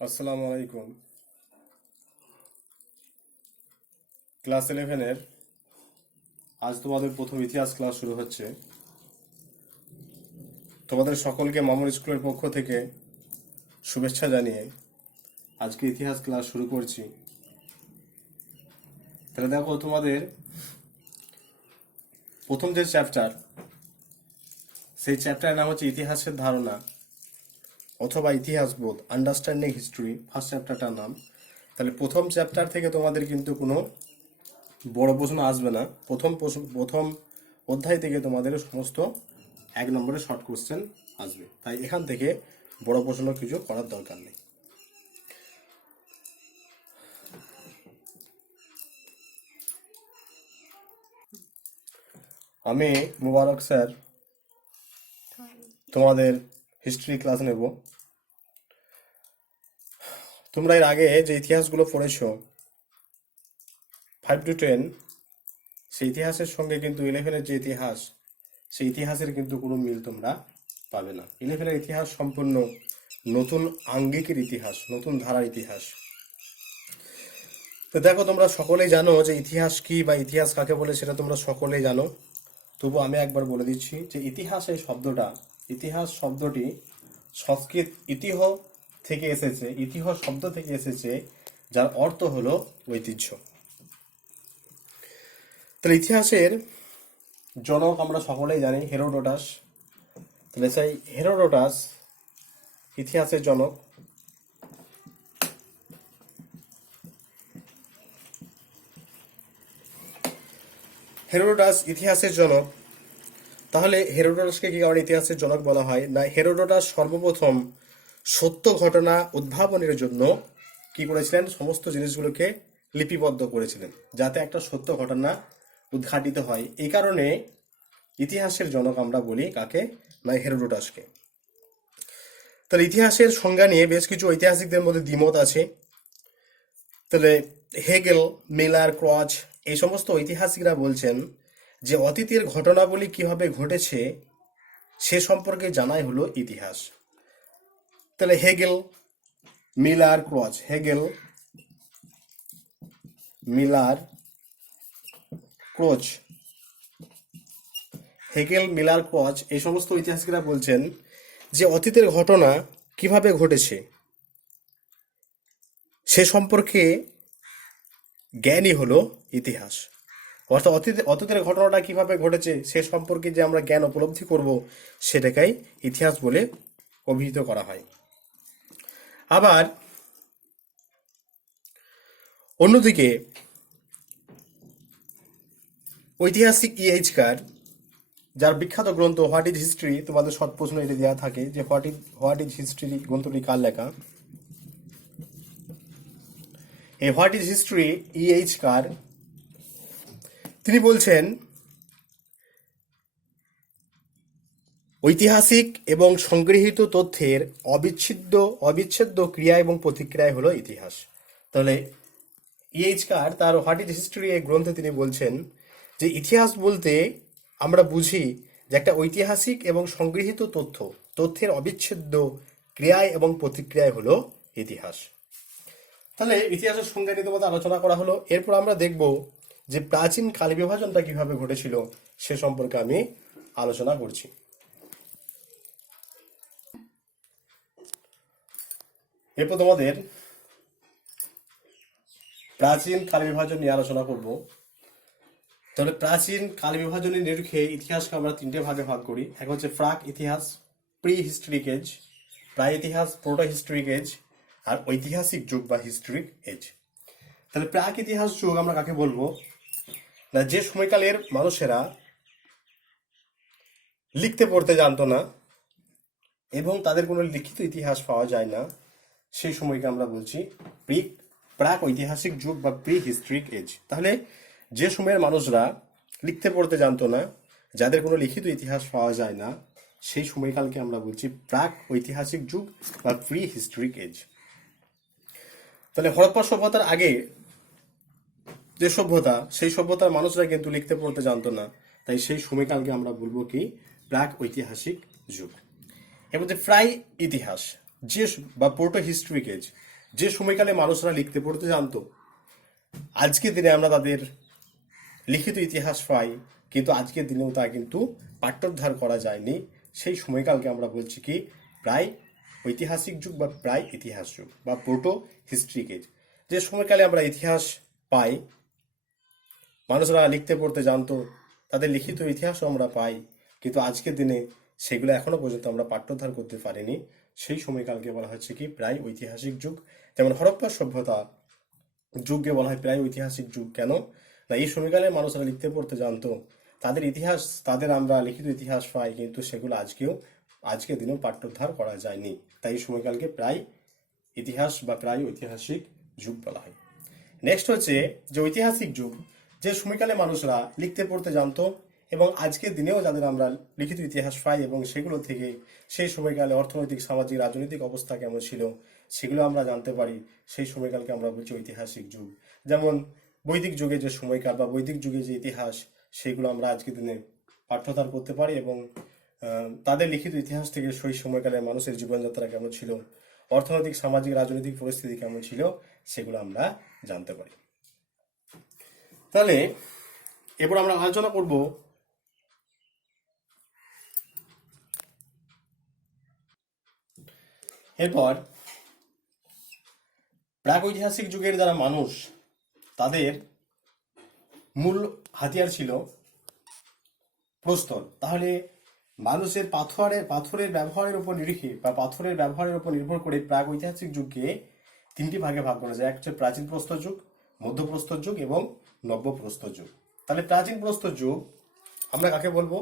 আসসালামু আলাইকুম। ক্লাস 11-এর আজ তোমাদের প্রথম ইতিহাস ক্লাস শুরু হচ্ছে। তোমাদের সকলকে মামুন স্কুলের পক্ষ থেকে শুভেচ্ছা জানিয়ে আজকে ইতিহাস ক্লাস শুরু করছি। তাহলে দেখো, তোমাদের প্রথম যে চ্যাপ্টার, সেই চ্যাপ্টারের নাম হচ্ছে ইতিহাসের ধারণা অথবা ইতিহাস বোধ, আন্ডারস্ট্যান্ডিং হিস্ট্রি, ফার্স্ট চ্যাপ্টারটার নাম। তাহলে প্রথম চ্যাপ্টার থেকে তোমাদের কিন্তু কোনো বড় প্রশ্ন আসবে না। প্রথম অধ্যায় থেকে তোমাদের সমস্ত 1 নম্বরের শর্ট কোশ্চেন আসবে, তাই এখান থেকে বড় প্রশ্ন কিছু করার দরকার নেই। আমি মুবারক স্যার তোমাদের হিস্ট্রি ক্লাস নেব। তোমরা এর আগে যে ইতিহাসগুলো পড়েছো 5 to 10, সেই ইতিহাসের সঙ্গে কিন্তু 11-এর যে ইতিহাস, সেই ইতিহাসের কিন্তু কোনো মিল তোমরা পাবে না। 11-এর ইতিহাস সম্পূর্ণ নতুন আঙ্গিকের ইতিহাস, নতুন ধারার ইতিহাস। তো দেখো, তোমরা সকলেই জানো যে ইতিহাস কি বা ইতিহাস কাকে বলে, সেটা তোমরা সকলেই জানো। তবু আমি একবার বলে দিচ্ছি যে ইতিহাস শব্দটি সংস্কৃত ইতিহ থেকে এসেছে, ইতিহ শব্দ থেকে এসেছে, যার অর্থ হলো ঐতিহ্য। তাহলে ইতিহাসের জনক আমরা সকলেই জানি হেরোডোটাস। তাহলে সেই হেরোডোটাস ইতিহাসের জনক। হেরোডোটাস ইতিহাসের জনক। তাহলে হেরোডোটাসকে কি কারণে ইতিহাসের জনক বলা হয়? না, হেরোডোটাস সর্বপ্রথম সত্য ঘটনা উদ্ভাবনের জন্য কি করেছিলেন? সমস্ত জিনিসগুলোকে লিপিবদ্ধ করেছিলেন, যাতে একটা সত্য ঘটনা উদ্ঘাটিত হয়। এই কারণে ইতিহাসের জনক আমরা বলি কাকে? না, হেরোডোটাসকে। তাহলে ইতিহাসের সংজ্ঞা নিয়ে বেশ কিছু ঐতিহাসিকদের মধ্যে দ্বিমত আছে। তাহলে হেগেল, মিলার, ক্রচ, এই সমস্ত ঐতিহাসিকরা বলছেন যে অতীতের ঘটনাবলী কিভাবে ঘটেছে সে সম্পর্কে জানাই হলো ইতিহাস। তাহলে Hegel, Miller, Croce, Miller, Croce, Miller, Croce, এই সমস্ত ঐতিহাসিকরা বলছেন যে অতীতের ঘটনা কিভাবে ঘটেছে সে সম্পর্কে জ্ঞানই হলো ইতিহাস। অর্থাৎ অতীতের ঘটনাটা কিভাবে ঘটেছে সে সম্পর্কে যে আমরা জ্ঞান উপলব্ধি করব, সেটাকেই ইতিহাস বলে অভিহিত করা হয়। আবার অন্যদিকে ঐতিহাসিক কার, যার বিখ্যাত গ্রন্থ হোয়াট ইজ হিস্ট্রি, তোমাদের শর্ট প্রশ্ন এটা দেওয়া থাকে যে হোয়াট ইজ হিস্ট্রি গ্রন্থটি কার লেখা। এই হোয়াট ইজ হিস্ট্রি কার, তিনি বলছেন ঐতিহাসিক এবং সংগৃহীত তথ্যের অবিচ্ছেদ্য ক্রিয়া এবং প্রতিক্রিয়া হলো ইতিহাস। তাহলে কার তার হোয়াট ইজ হিস্ট্রি এই গ্রন্থে তিনি বলছেন যে ইতিহাস বলতে আমরা বুঝি যে একটা ঐতিহাসিক এবং সংগৃহীত তথ্যের অবিচ্ছেদ্য ক্রিয়া এবং প্রতিক্রিয়া হলো ইতিহাস। তাহলে ইতিহাসের সংজ্ঞা নিয়ে তোমাদের আলোচনা করা হলো। এরপর আমরা দেখব যে প্রাচীন কাল বিভাজনটা কিভাবে ঘটেছিল সে সম্পর্কে আমি আলোচনা করছি। এরপর তোমাদের প্রাচীন কাল বিভাজন নিয়ে আলোচনা করব। তাহলে প্রাচীন কাল বিভাজনের নিরিখে ইতিহাসকে আমরা 3টে ভাগে ভাগ করি। এক হচ্ছে প্রাক ইতিহাস, প্রি হিস্ট্রিক এজ, প্রাক ইতিহাস, প্রোটো হিস্ট্রিক এজ, আর ঐতিহাসিক যুগ বা হিস্ট্রিক এজ। তাহলে প্রাক ইতিহাস যুগ আমরা কাকে বলবো? না, যে সময়কালের মানুষেরা লিখতে পড়তে জানতো না এবং তাদের কোনো লিখিত ইতিহাস পাওয়া যায় না, সেই সময়কে আমরা বলছি প্রাক ঐতিহাসিক যুগ বা প্রি হিস্ট্রিক এজ। তাহলে যে সময়ের মানুষরা লিখতে পড়তে জানতো না, যাদের কোনো লিখিত ইতিহাস পাওয়া যায় না, সেই সময়কালকে আমরা বলছি প্রাক ঐতিহাসিক যুগ বা প্রি হিস্ট্রিক এজ। তাহলে হরপ্পা সভ্যতার আগে যে সভ্যতা, সেই সভ্যতার মানুষরা কিন্তু লিখতে পড়তে জানতো না, তাই সেই সময়কালকে আমরা বলবো কি প্রাক ঐতিহাসিক যুগ। এর মধ্যে প্রায় ইতিহাস যে বা প্রোটো হিস্ট্রিক এজ, যে সময়কালে মানুষরা লিখতে পড়তে জানতো, আজকের দিনে আমরা তাদের লিখিত ইতিহাস পাই, কিন্তু আজকের দিনেও তা কিন্তু পাঠ্যোদ্ধার করা যায়নি। সেই সময়কালকে আমরা বলছি কি প্রায় ঐতিহাসিক যুগ বা প্রায় ইতিহাস যুগ বা প্রোটো হিস্ট্রিক এজ। যে সময়কালে আমরা ইতিহাস পাই, মানুষরা লিখতে পড়তে জানতো, তাদের লিখিত ইতিহাসও আমরা পাই, কিন্তু আজকের দিনে সেগুলো এখনো পর্যন্ত আমরা পাঠ্যোদ্ধার করতে পারিনি। সেই সময়কালকে বলা হচ্ছে কি প্রায় ঐতিহাসিক যুগ। যেমন হরপ্পা সভ্যতা যুগকে বলা হয় প্রায় ঐতিহাসিক যুগ। কেন না, এই সময়কালে মানুষরা লিখতে পড়তে জানতো, তাদের ইতিহাস, তাদের আমরা লিখিত ইতিহাস পাই, কিন্তু সেগুলো আজকের দিনেও পাঠ্যোদ্ধার করা যায়নি। তাই এই সময়কালকে প্রায় ইতিহাস বা প্রায় ঐতিহাসিক যুগ বলা হয়। নেক্সট হচ্ছে যে ঐতিহাসিক যুগ, যে সময়কালে মানুষরা লিখতে পড়তে জানতো এবং আজকের দিনেও যাদের আমরা লিখিত ইতিহাস পাই এবং সেগুলো থেকে সেই সময়কালে অর্থনৈতিক, সামাজিক, রাজনৈতিক অবস্থা কেমন ছিল সেগুলো আমরা জানতে পারি। সেই সময়কালকে আমরা বলছি ঐতিহাসিক যুগ। যেমন বৈদিক যুগে যে সময়কাল বা বৈদিক যুগে যে ইতিহাস, সেগুলো আমরা আজকের দিনে পাঠ্যোদ্ধার করতে পারি এবং তাদের লিখিত ইতিহাস থেকে সেই সময়কালে মানুষের জীবনযাত্রা কেমন ছিল, অর্থনৈতিক, সামাজিক, রাজনৈতিক পরিস্থিতি কেমন ছিল সেগুলো আমরা জানতে পারি। তাহলে এবার আমরা আলোচনা করব এরপর প্রাগৈতিহাসিক যুগের যারা মানুষ, তাদের মূল হাতিয়ার ছিল প্রস্তর। তাহলে মানুষের পাথরের ব্যবহারের উপর নিরিখে বা পাথরের ব্যবহারের উপর নির্ভর করে প্রাগৈতিহাসিক যুগকে তিনটি ভাগে ভাগ করা যায়। এক হচ্ছে প্রাচীন প্রস্তর যুগ, মধ্যপ্রস্তর যুগ এবং নব্যপ্রস্তর যুগ। তাহলে প্রাচীন প্রস্তর যুগ আমরা কাকে বলবো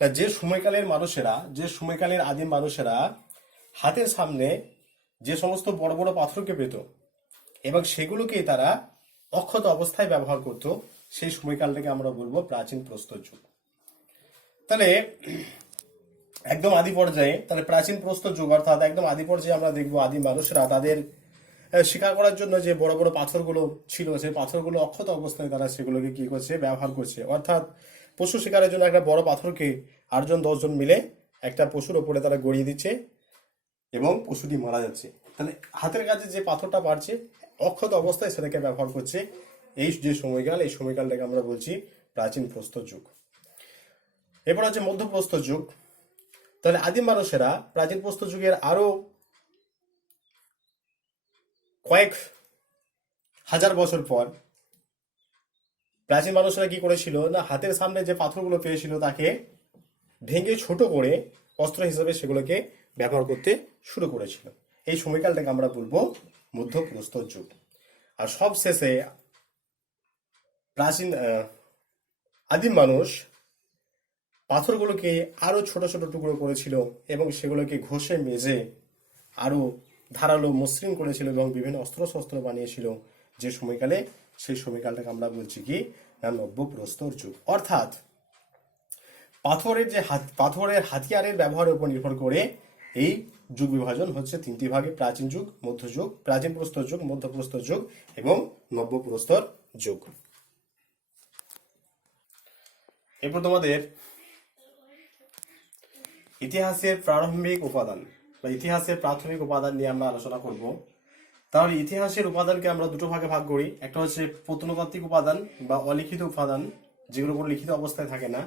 না, যে সময়কালের আদিম মানুষেরা হাতের সামনে যে সমস্ত বড় বড় পাথরকে পেত এবং সেগুলোকে তারা অক্ষত অবস্থায় ব্যবহার করত, সেই সময়কালটাকে আমরা বলবো প্রাচীন প্রস্তর যুগ। তাহলে একদম আদি পর্যায়ে, তাহলে প্রাচীন প্রস্তর যুগ অর্থাৎ একদম আদি পর্যায়ে আমরা দেখবো আদিম মানুষেরা তাদের শিকার করার জন্য যে বড় বড় পাথরগুলো ছিল, সেই পাথরগুলো অক্ষত অবস্থায় তারা সেগুলোকে কি করছে, ব্যবহার করছে। অর্থাৎ পশু শিকারের জন্য একটা বড় পাথরকে 8জন 10জন মিলে একটা পশুর ওপরে তারা গড়িয়ে দিচ্ছে এবং পশুটি মারা যাচ্ছে। তাহলে হাতের কাছে যে পাথরটা পারছে অক্ষত অবস্থায় সেটাকে ব্যবহার করছে। এই যে সময়কাল, এই সময়কালটাকে আমরা বলছি প্রাচীন প্রস্তর যুগ। এরপর হচ্ছে মধ্যপ্রস্তর যুগ। তাহলে আদিম মানুষেরা প্রাচীন প্রস্তর যুগের আরো কয়েক হাজার বছর পর প্রাচীন মানুষেরা কি করেছিল না, হাতের সামনে যে পাথরগুলো পেয়েছিল তাকে ভেঙে ছোট করে অস্ত্র হিসেবে সেগুলোকে ব্যবহার করতে শুরু করেছিল। এই সময়কালটাকে আমরা বলবো মধ্যপ্রস্তর যুগ। আর সব শেষে আদিম মানুষ পাথরগুলোকে আরো ছোট ছোট টুকরো করেছিল এবং সেগুলোকে ঘষে মেজে আরো ধারালো মসৃণ করেছিল এবং বিভিন্ন অস্ত্র শস্ত্র বানিয়েছিল। যে সময়কালে, সেই সময়কালটাকে আমরা বলছি কি না নব্যপ্রস্তর যুগ। অর্থাৎ পাথরের হাতিয়ারের ব্যবহারের উপর নির্ভর করে এই যুগ বিভাজন হচ্ছে তিনটি ভাগে: প্রাচীন যুগ, মধ্যযুগ, প্রাচীন প্রস্তর যুগ, মধ্যপ্রস্তর যুগ এবং নব্যপ্রস্তর যুগ। এরপর তোমাদের ইতিহাসের প্রারম্ভিক উপাদান বা ইতিহাসের প্রাথমিক উপাদান নিয়ে আমরা আলোচনা করব। তাহলে ইতিহাসের উপাদানকে আমরা দুটো ভাগে ভাগ করি। একটা হচ্ছে প্রত্নতাত্ত্বিক উপাদান বা অলিখিত উপাদান, যেগুলো কোনো লিখিত অবস্থায় থাকে না।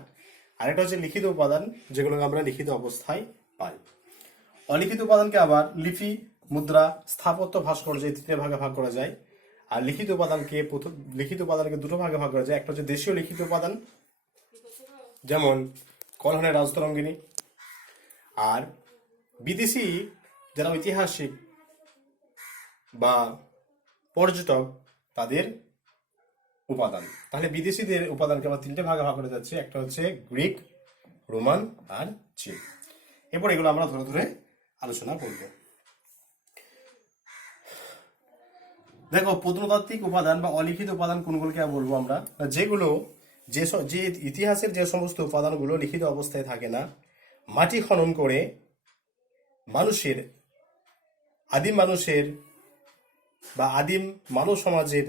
আরেকটা হচ্ছে লিখিত উপাদান, যেগুলোকে আমরা লিখিত অবস্থায় পাই। অলিখিত উপাদানকে আবার লিপি, মুদ্রা, স্থাপত্য, ভাস্কর্য এই তিনটে ভাগে ভাগ করা যায়। আর লিখিত উপাদানকে দুটো ভাগে ভাগ করা যায়। একটা হচ্ছে দেশীয় লিখিত উপাদান, যেমন কলহনের রাজতরঙ্গিনী, আর বিদেশি যারা ঐতিহাসিক বা পর্যটক তাদের উপাদান। তাহলে বিদেশিদের উপাদানকে আমরা তিনটে ভাগে ভাগ করে যাচ্ছে। একটা হচ্ছে গ্রিক, রোমান আর চীন। এরপর এগুলো আমরা ধরে ধরে আলোচনা করব। দেখো, প্রত্নতাত্ত্বিক উপাদান বা অলিখিত উপাদান কোনগুলোকে বলবো আমরা, যেগুলো যে ইতিহাসের যে সমস্ত উপাদানগুলো লিখিত অবস্থায় থাকে না, মাটি খনন করে আদিম মানুষের বা আদিম মানব সমাজের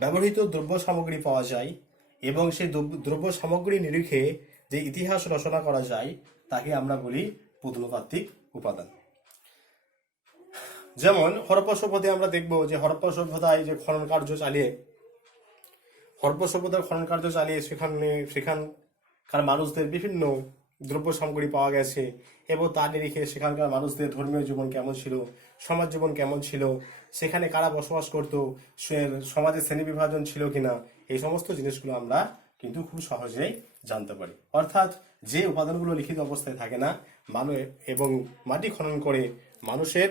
ব্যবহৃত দ্রব্য সামগ্রী পাওয়া যায় এবং সেই দ্রব্য সামগ্রী নিরিখে যে ইতিহাস রচনা করা যায় তাকে আমরা বলি প্রত্নতাত্ত্বিক উপাদান। যেমন হরপ্পা সভ্যতায় আমরা দেখব যে হরপ্পা সভ্যতায় যে খনন কার্য চালিয়ে সেখানকার মানুষদের বিভিন্ন দ্রব্য সামগ্রী পাওয়া গেছে এবং তা নিরিখে সেখানকার মানুষদের ধর্মীয় জীবন কেমন ছিল, সমাজ জীবন কেমন ছিল, সেখানে কারা বসবাস করত, সমাজে শ্রেণী বিভাজন ছিল কিনা, এই সমস্ত জিনিসগুলো আমরা কিন্তু খুব সহজেই জানতে পারি। অর্থাৎ যে উপাদানগুলো লিখিত অবস্থায় থাকে না এবং মাটি খনন করে মানুষের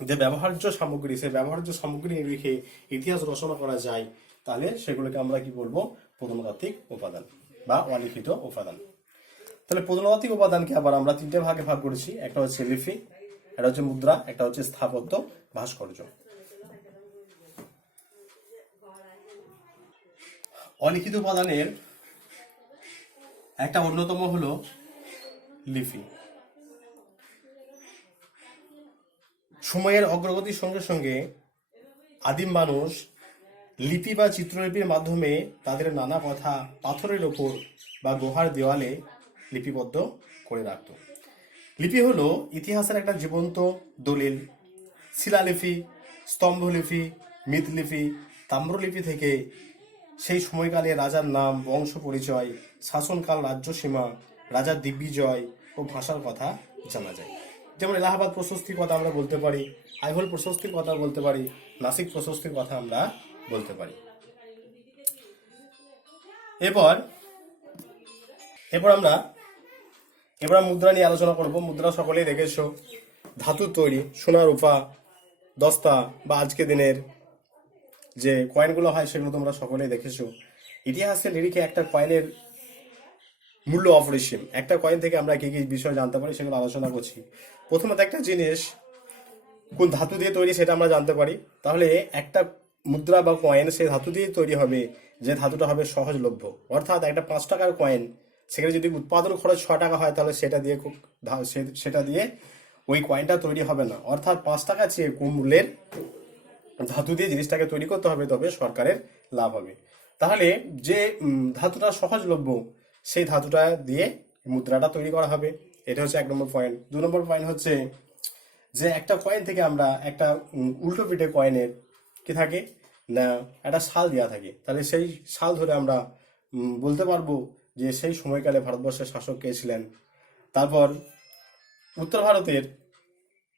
যে ব্যবহার্য সামগ্রী, সেই ব্যবহার্য সামগ্রী রেখে ইতিহাস রচনা করা যায়, তাহলে সেগুলোকে আমরা কি বলবো? প্রত্নতাত্ত্বিক উপাদান বা অলিখিত উপাদান। তাহলে প্রত্নতাত্ত্বিক উপাদানকে আবার আমরা তিনটে ভাগে ভাগ করেছি। একটা হচ্ছে লিপি, একটা হচ্ছে মুদ্রা, একটা হচ্ছে স্থাপত্য, ভাস্কর্য। অলিখিত উপাদানের একটা অন্যতম হলো লিপি। সময়ের অগ্রগতির সঙ্গে সঙ্গে আদিম মানুষ লিপি বা চিত্রলিপির মাধ্যমে তাদের নানা কথা পাথরের ওপর বা গুহার দেওয়ালে লিপিবদ্ধ করে রাখত। লিপি হলো ইতিহাসের একটা জীবন্ত দলিল। শিলালিপি, স্তম্ভলিপি, মৃৎলিপি, তাম্রলিপি থেকে সেই সময়কালে রাজার নাম, বংশ পরিচয়, শাসনকাল, রাজ্যসীমা, রাজার দিগ্বিজয় ও ভাষার কথা জানা যায়। যেমন এলাহাবাদ প্রশস্তির কথা আমরা বলতে পারি, আইহোল প্রশস্তির কথা বলতে পারি, নাসিক প্রশস্তির কথা আমরা বলতে পারি। এরপর আমরা মুদ্রা নিয়ে আলোচনা করব। মুদ্রা সকলেই দেখেছো, ধাতুর তৈরি, সোনা রূপা, দস্তা বা আজকের দিনের যে কয়েনগুলো হয় সেগুলো তোমরা সকলেই দেখেছো। ইতিহাসের নিরিখে একটা কয়েনের মূল্য অপরিসীম। একটা কয়েন থেকে আমরা কি কি বিষয় জানতে পারি সেগুলো আলোচনা করছি। প্রথমত একটা জিনিস কোন ধাতু দিয়ে তৈরি সেটা আমরা জানতে পারি। তাহলে একটা মুদ্রা বা কয়েন সেই ধাতু দিয়ে তৈরি হবে, যে ধাতুটা হবে সহজলভ্য। অর্থাৎ একটা 5 টাকার কয়েন, সেখানে যদি উৎপাদন খরচ 6 টাকা হয়, তাহলে সেটা দিয়ে ওই কয়েনটা তৈরি হবে না। অর্থাৎ 5 টাকা চেয়ে কম মূল্যের ধাতু দিয়ে জিনিসটাকে তৈরি করতে হবে, তবে সরকারের লাভ হবে। তাহলে যে ধাতুটা সহজলভ্য, সেই ধাতুটা দিয়ে মুদ্রাটা তৈরি করা হবে। এটা হচ্ছে 1 নম্বর পয়েন্ট। 2 নম্বর পয়েন্ট হচ্ছে যে একটা কয়েন থেকে আমরা একটা উল্টো পিঠে কয়েনের কি থাকে না, একটা সাল দেওয়া থাকে। তাহলে সেই সাল ধরে আমরা বলতে পারবো যে সেই সময়কালে ভারতবর্ষের শাসক কে ছিলেন। তারপর উত্তর ভারতের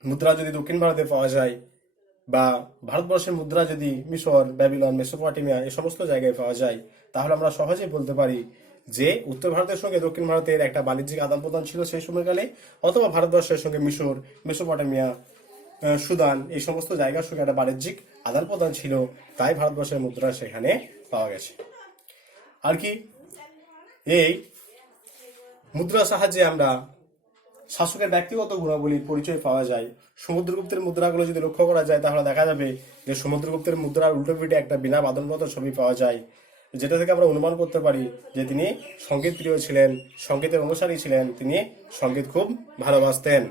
মুদ্রা যদি দক্ষিণ ভারতে পাওয়া যায়, বা ভারতবর্ষের মুদ্রা যদি মিশর, ব্যাবিলন, মেসোপটেমিয়া এই সমস্ত জায়গায় পাওয়া যায়, তাহলে আমরা সহজেই বলতে পারি যে উত্তর ভারতের সঙ্গে দক্ষিণ ভারতের একটা বাণিজ্যিক আদান প্রদান ছিল সেই সময়কালে, অথবা ভারতবর্ষের সঙ্গে মিশর, মেসোপটেমিয়া, সুদান এই সমস্ত জায়গার সঙ্গে একটা বাণিজ্যিক আদান প্রদান ছিল, তাই ভারতবর্ষের মুদ্রা সেখানে পাওয়া গেছে। আর কি এই মুদ্রার সাহায্যে আমরা শাসকের ব্যক্তিগত গুণাবলীর পরিচয় পাওয়া যায়। সমুদ্রগুপ্তের মুদ্রাগুলো যদি লক্ষ্য করা যায়, তাহলে দেখা যাবে যে সমুদ্রগুপ্তের মুদ্রার উল্টো পিঠে একটা বিনা বাদনগত ছবি পাওয়া যায়, যেটা থেকে আমরা অনুমান করতে পারি যে তিনি সঙ্গীত প্রিয় ছিলেন, সঙ্গীতের অনুসারী ছিলেন, তিনি সঙ্গীত খুব ভালোবাসতেন।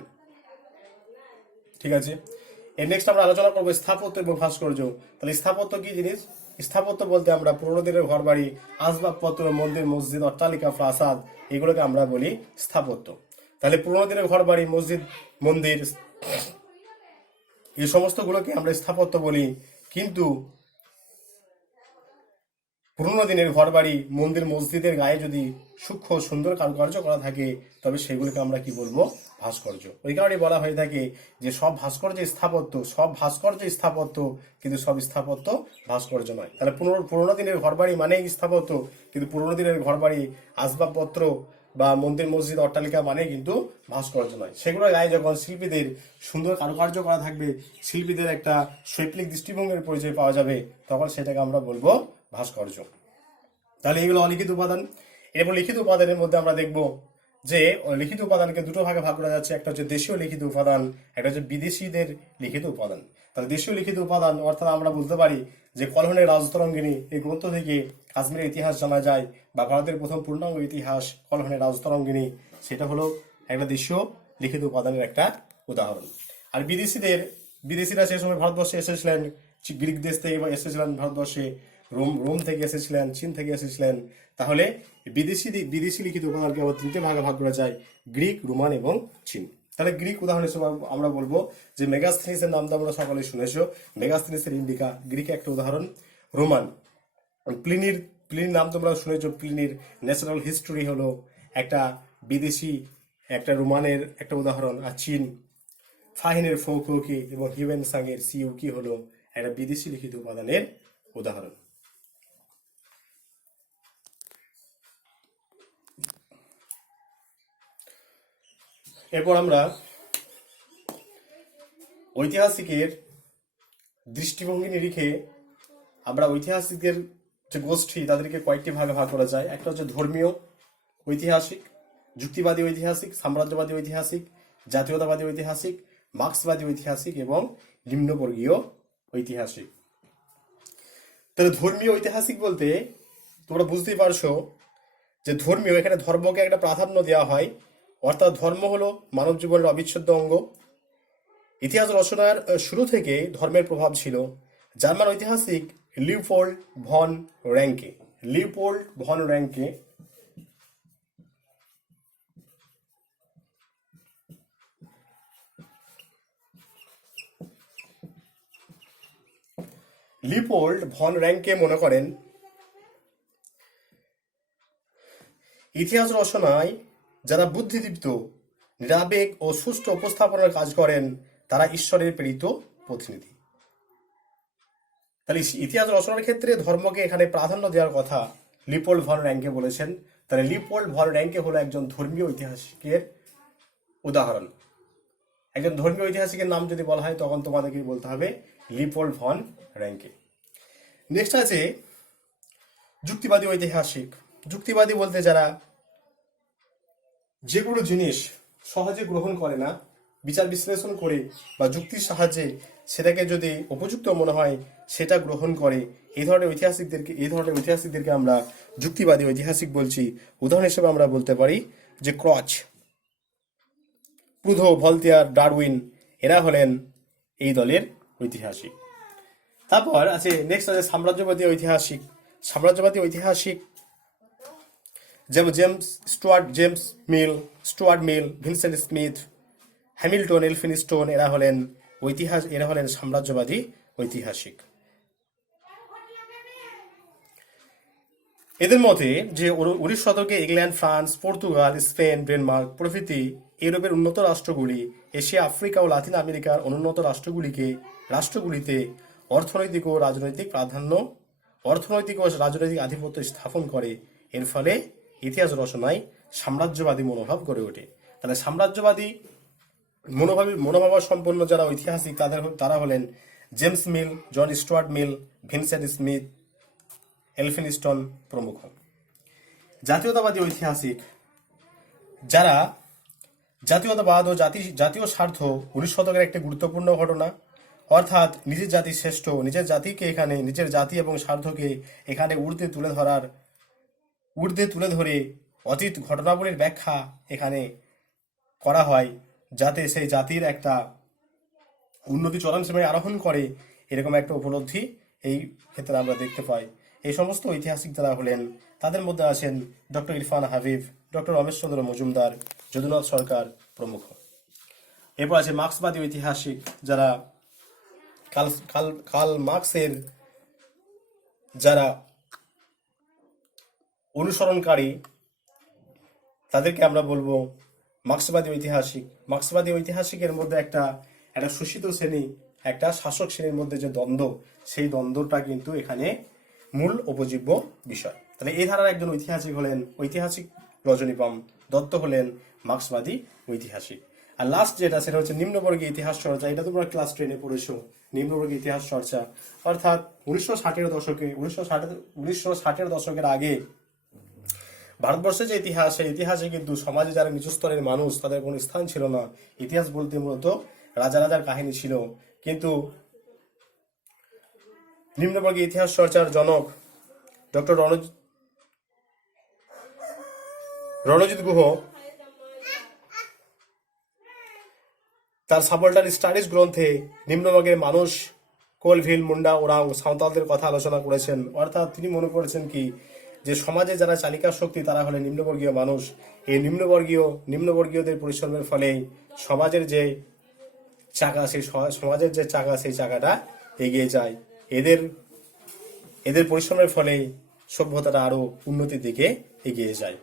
ঠিক আছে, এর নেক্সট আমরা আলোচনা করবো স্থাপত্য এবং ভাস্কর্য। তাহলে স্থাপত্য কি জিনিস? স্থাপত্য বলতে আমরা পুরোনো দিনের ঘর বাড়ি, আসবাবপত্র, মন্দির, মসজিদ, অট্টালিকা, প্রাসাদ, এগুলোকে আমরা বলি স্থাপত্য। তাহলে পুরোনো দিনের ঘর বাড়ি, মসজিদ, মন্দির, এই সমস্তগুলোকে আমরা স্থাপত্য বলি। কিন্তু পুরোনো দিনের ঘর বাড়ি, মন্দির, মসজিদের গায়ে যদি সূক্ষ্ম সুন্দর কারুকার্য করা থাকে, তবে সেগুলোকে আমরা কি বলবো? ভাস্কর্য। ওই কারণে বলা হয়ে থাকে যে সব ভাস্কর্য স্থাপত্য, কিন্তু সব স্থাপত্য ভাস্কর্য নয়। তাহলে পুরোনো দিনের ঘর বাড়ি মানেই স্থাপত্য, কিন্তু পুরোনো দিনের ঘর বাড়ি, আসবাবপত্র বা মন্দির, মসজিদ, অট্টালিকা মানে কিন্তু ভাস্কর্য নয়। সেগুলোর গায়ে যখন শিল্পীদের সুন্দর কারুকার্য করা থাকবে, শিল্পীদের একটা শৈল্পিক দৃষ্টিভঙ্গির পরিচয় পাওয়া যাবে, তখন সেটাকে আমরা বলবো ভাস্কর্য। তাহলে এগুলো অলিখিত উপাদান। এরপর লিখিত উপাদানের মধ্যে আমরা দেখব যে লিখিত উপাদানকে দুটো ভাগে ভাগ করা যাচ্ছে। একটা হচ্ছে দেশীয় লিখিত উপাদান, একটা হচ্ছে বিদেশিদের লিখিত উপাদান। তাহলে দেশীয় লিখিত উপাদান অর্থাৎ আমরা বলতে পারি যে কলহনের রাজতরঙ্গিনী এই গ্রন্থ থেকে কাশ্মীরের ইতিহাস জানা যায়, বা ভারতের প্রথম পূর্ণাঙ্গ ইতিহাস কলহনের রাজতরঙ্গিনী, সেটা হলো একটা দেশীয় লিখিত উপাদানের একটা উদাহরণ। আর বিদেশিরা সে সময় ভারতবর্ষে এসেছিলেন, গ্রিক দেশ থেকে এসেছিলেন ভারতবর্ষে, রোম থেকে এসেছিলেন, চীন থেকে এসেছিলেন। তাহলে বিদেশি লিখিত উপাদানকে আবার 3টে ভাগে ভাগ করা যায়, গ্রিক, রোমান এবং চীন। তাহলে গ্রিক উদাহরণ হিসেবে আমরা বলবো যে মেগাস্থেনিসের নাম তো আমরা সকলে শুনেছো, মেগাস্থেনিসের ইন্ডিকা গ্রিক একটা উদাহরণ। রোমান, প্লিনির নাম তোমরা শুনেছো, প্লিনির ন্যাশনাল হিস্টোরি হলো একটা বিদেশি একটা রোমানের একটা উদাহরণ। আর চীন, ফাহিনের ফৌকৌকি এবং হিউয়েন সাংয়ের সিউকি হলো একটা বিদেশি লিখিত উপাদানের উদাহরণ। এরপর আমরা ঐতিহাসিকের দৃষ্টিভঙ্গি নিরিখে আমরা ঐতিহাসিকদের যে গোষ্ঠী তাদেরকে কয়েকটি ভাগে ভাগ করা যায়। একটা হচ্ছে ধর্মীয় ঐতিহাসিক, যুক্তিবাদী ঐতিহাসিক, সাম্রাজ্যবাদী ঐতিহাসিক, জাতীয়তাবাদী ঐতিহাসিক, মার্ক্সবাদী ঐতিহাসিক এবং নিম্নবর্গীয় ঐতিহাসিক। তাহলে ধর্মীয় ঐতিহাসিক বলতে তোমরা বুঝতেই পারছো যে ধর্মীয়, এখানে ধর্মকে একটা প্রাধান্য দেওয়া হয়, অর্থাৎ ধর্ম হলো মানব জীবনের অবিচ্ছেদ্য অঙ্গ। ইতিহাস রচনার শুরু থেকে ধর্মের প্রভাব ছিল। জার্মান ঐতিহাসিক Leopold von Ranke, Leopold von Ranke Leopold von Ranke মনে করেন ইতিহাস রচনায় যারা বুদ্ধিদীপ্ত, নিরাবেগ ও সুষ্ঠু উপস্থাপনার কাজ করেন তারা ঈশ্বরের প্রেরিত প্রতিনিধি। তাহলে ইতিহাস রচনার ক্ষেত্রে ধর্মকে এখানে প্রাধান্য দেওয়ার কথা লিওপোল্ড ভন র্যাঙ্কে বলেছেন। তাহলে লিওপোল্ড ভন র্যাঙ্কে হলো একজন ধর্মীয় ঐতিহাসিকের উদাহরণ। একজন ধর্মীয় ঐতিহাসিকের নাম যদি বলা হয় তখন তোমাদেরকে বলতে হবে লিওপোল্ড ভন র্যাঙ্কে। নেক্সট আছে যুক্তিবাদী ঐতিহাসিক। যুক্তিবাদী বলতে যারা যেগুলো জিনিস সহজে গ্রহণ করে না, বিচার বিশ্লেষণ করে বা যুক্তির সাহায্যে সেটাকে যদি উপযুক্ত মনে হয় সেটা গ্রহণ করে, এই ধরনের ঐতিহাসিকদেরকে আমরা যুক্তিবাদী ঐতিহাসিক বলছি। উদাহরণ হিসেবে আমরা বলতে পারি যে ক্রচ, প্রুধো, ভলতেয়ার, ডারউইন এরা হলেন এই দলের ঐতিহাসিক। তারপর আছে নেক্সট আছে সাম্রাজ্যবাদী ঐতিহাসিক। সাম্রাজ্যবাদী ঐতিহাসিক যেমন Stuart Mill, Vincent Smith, Hamilton, Elphinstone এরা হলেন সাম্রাজ্যবাদী ঐতিহাসিক। এদের মতে যে 19 শতকে England, France, Portugal, Spain, Denmark প্রভৃতি ইউরোপের উন্নত রাষ্ট্রগুলি এশিয়া, আফ্রিকা ও লাতিন আমেরিকার অনুন্নত রাষ্ট্রগুলিতে অর্থনৈতিক ও রাজনৈতিক আধিপত্য স্থাপন করে। এর ফলে ইতিহাস রচনায় সাম্রাজ্যবাদী মনোভাব গড়ে ওঠে। তাহলে সাম্রাজ্যবাদী মনোভাব সম্পন্ন যারা ঐতিহাসিক তারা হলেন James Mill, John Stuart Mill, Vincent Smith, Elphinstone প্রমুখ। জাতীয়তাবাদী ঐতিহাসিক যারা জাতীয়তাবাদ ও জাতীয় স্বার্থ 19 শতকের একটি গুরুত্বপূর্ণ ঘটনা, অর্থাৎ নিজের জাতি শ্রেষ্ঠ, নিজের জাতি এবং স্বার্থকে এখানে ঊর্ধ্বে তুলে ধরে অতীত ঘটনাবলীর ব্যাখ্যা এখানে করা হয়, যাতে সেই জাতির একটা উন্নতি চরম সীমায় আরোহণ করে, এরকম একটা উপলব্ধি এই ক্ষেত্রে আমরা দেখতে পাই। এই সমস্ত ঐতিহাসিক যারা হলেন তাদের মধ্যে আছেন ডক্টর ইরফান হাবিব, ডক্টর রমেশচন্দ্র মজুমদার, যদুনাথ সরকার প্রমুখ। এরপর আছে মার্ক্সবাদী ঐতিহাসিক যারা কার্ল মার্ক্সের যারা অনুসরণকারী তাদেরকে আমরা বলবো মার্ক্সবাদী ঐতিহাসিক। মার্ক্সবাদী ঐতিহাসিকের মধ্যে একটা শোষিত শ্রেণী, একটা শাসক শ্রেণীর মধ্যে যে দ্বন্দ্ব, সেই দ্বন্দ্বটা কিন্তু এখানে মূল উপজীব্য বিষয়। তাহলে এই ধারার একজন ঐতিহাসিক রজনীপাম দত্ত হলেন মার্ক্সবাদী ঐতিহাসিক। আর লাস্ট যেটা সেটা হচ্ছে নিম্নবর্গীয় ইতিহাস চর্চা। এটা তোমরা ক্লাস 10-এ পড়েছো। নিম্নবর্গীয় ইতিহাস চর্চা অর্থাৎ 1960-এর দশকের আগে ভারতবর্ষের যে ইতিহাস, সেই ইতিহাসে কিন্তু সমাজে যারা নিচু স্তরের মানুষ তাদের কোনো স্থান ছিল না। ইতিহাস বলতে মূলত রাজার কাহিনী ছিল। কিন্তু নিম্নবর্গীয় ইতিহাস চর্চার জনক ডক্টর রণজিৎ গুহ তার সাবল্টান স্টাডিজ গ্রন্থে নিম্নবর্গের মানুষ কোলভিল, মুন্ডা, ওরাং, সাঁওতালদের কথা আলোচনা করেছেন। অর্থাৎ তিনি মনে করেছেন কি যে সমাজে যারা চালিকা শক্তি তারা হলে নিম্নবর্গীয় মানুষ। এই নিম্নবর্গীয়দের পরিশ্রমের ফলে সমাজের যে চাকা, সেই সমাজের যে চাকা, সেই চাকাটা এগিয়ে যায়। এদের পরিশ্রমের ফলে সভ্যতাটা আরো উন্নতির দিকে এগিয়ে যায়।